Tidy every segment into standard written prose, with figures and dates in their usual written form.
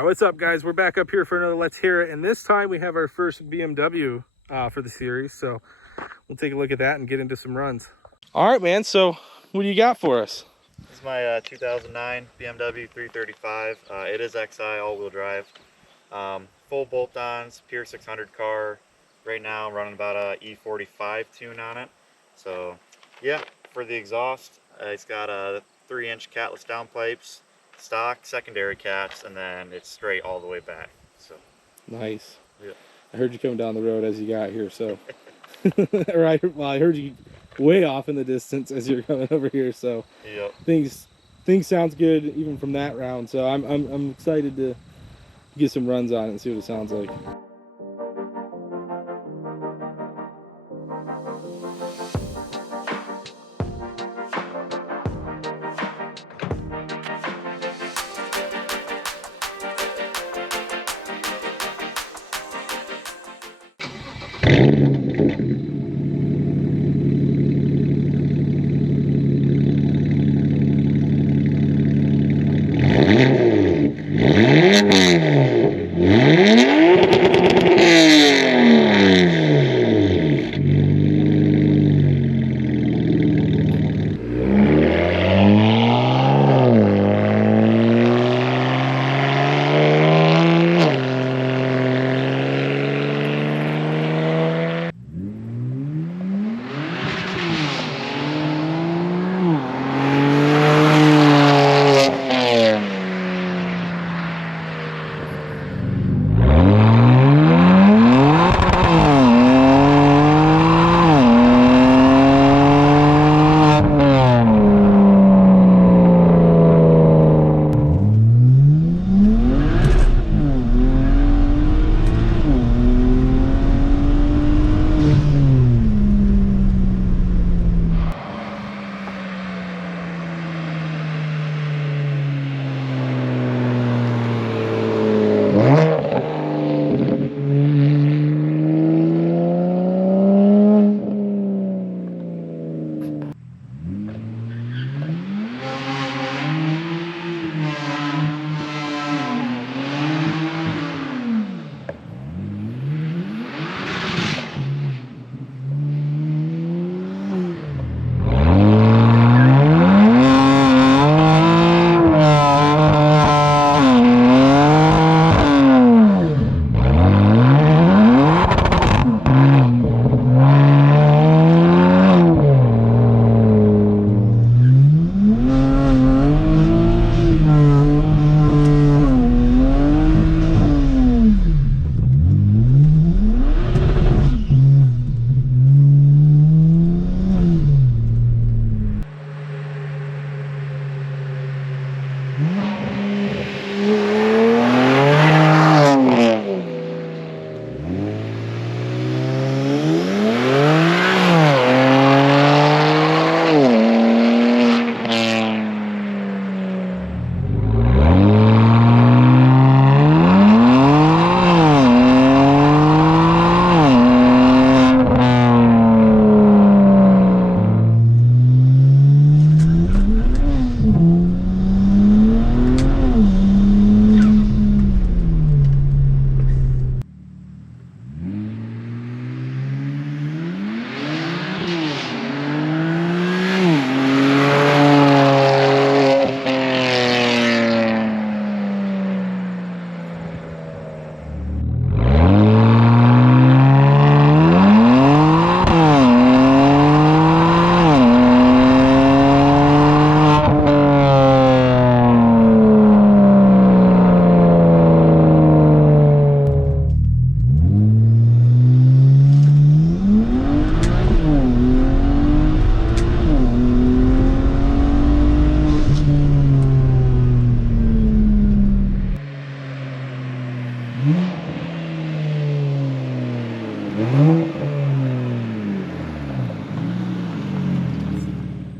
What's up, guys? We're back up here for another Let's Hear It, and this time we have our first BMW for the series, so we'll take a look at that and get into some runs. All right, man, so what do you got for us? This is my 2009 BMW 335. It is XI all-wheel drive. Full bolt-ons, pure 600 car. Right now I'm running about a E45 tune on it. So yeah, for the exhaust, it's got a 3-inch Catless downpipes, stock secondary caps, and then it's straight all the way back. So nice. Yeah. I heard you coming down the road as you got here, so right. Well, I heard you way off in the distance as you're coming over here, so yep. things sounds good even from that round. So I'm excited to get some runs on it and see what it sounds like.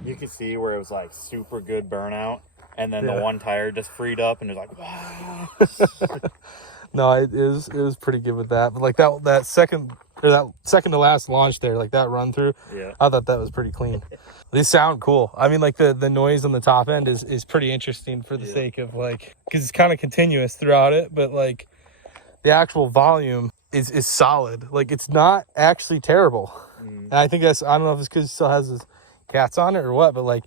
You could see where it was like super good burnout, and then the one tire just freed up and it was like, wow. No, it was pretty good with that. But like that second or that second to last launch there, like that run through. Yeah. I thought that was pretty clean. These sound cool. I mean, like the noise on the top end is pretty interesting for the sake of like, because it's kind of continuous throughout it, but like the actual volume is solid. Like it's not actually terrible. And I think that's, I don't know if it's because it still has his cats on it or what, but like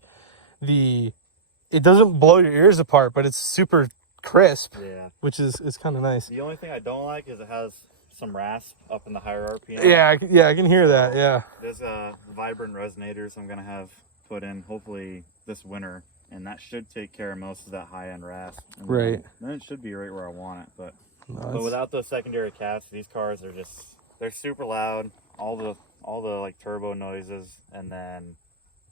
it doesn't blow your ears apart, but it's super crisp, which is kind of nice. The only thing I don't like is it has some rasp up in the higher RPM. Yeah, I can hear that. Yeah. There's vibrant resonators I'm gonna have put in hopefully this winter, and that should take care of most of that high end rasp. And right. Then it should be right where I want it, but No, without those secondary cats, these cars are they're super loud. All the like turbo noises, and then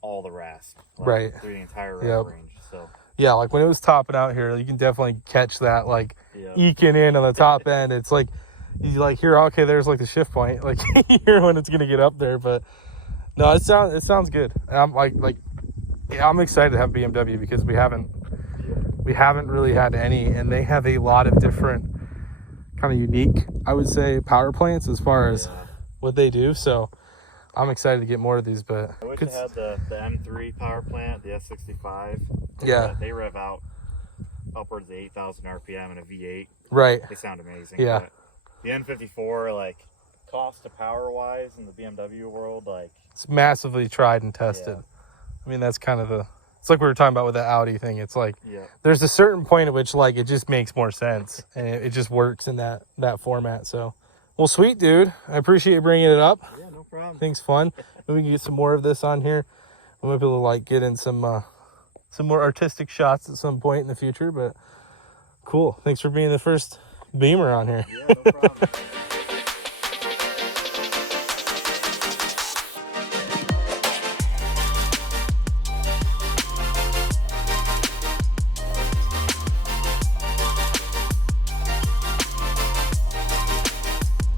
all the rasp right through the entire range. So yeah, like when it was topping out here, you can definitely catch that like eking in on the top end. It's like you like hear, okay, there's like the shift point, like you hear when it's gonna get up there. But no, it sounds good. I'm I'm excited to have BMW because we haven't really had any, and they have a lot of different kind of unique, I would say, power plants as far as what they do. So I'm excited to get more of these. But I wish they had the M3 power plant, the S65. Yeah, they rev out upwards of 8,000 RPM in a V8. Right. They sound amazing. Yeah. But the N54, like cost to power wise in the BMW world, like it's massively tried and tested. I mean, that's kind of it's like we were talking about with the Audi thing. It's like there's a certain point at which like it just makes more sense and it just works in that format. So, well, sweet dude, I appreciate you bringing it up. Yeah, no problem. Things fun. Maybe we can get some more of this on here. We might be able to like get in some more artistic shots at some point in the future. But cool. Thanks for being the first Beamer on here. Yeah, no problem.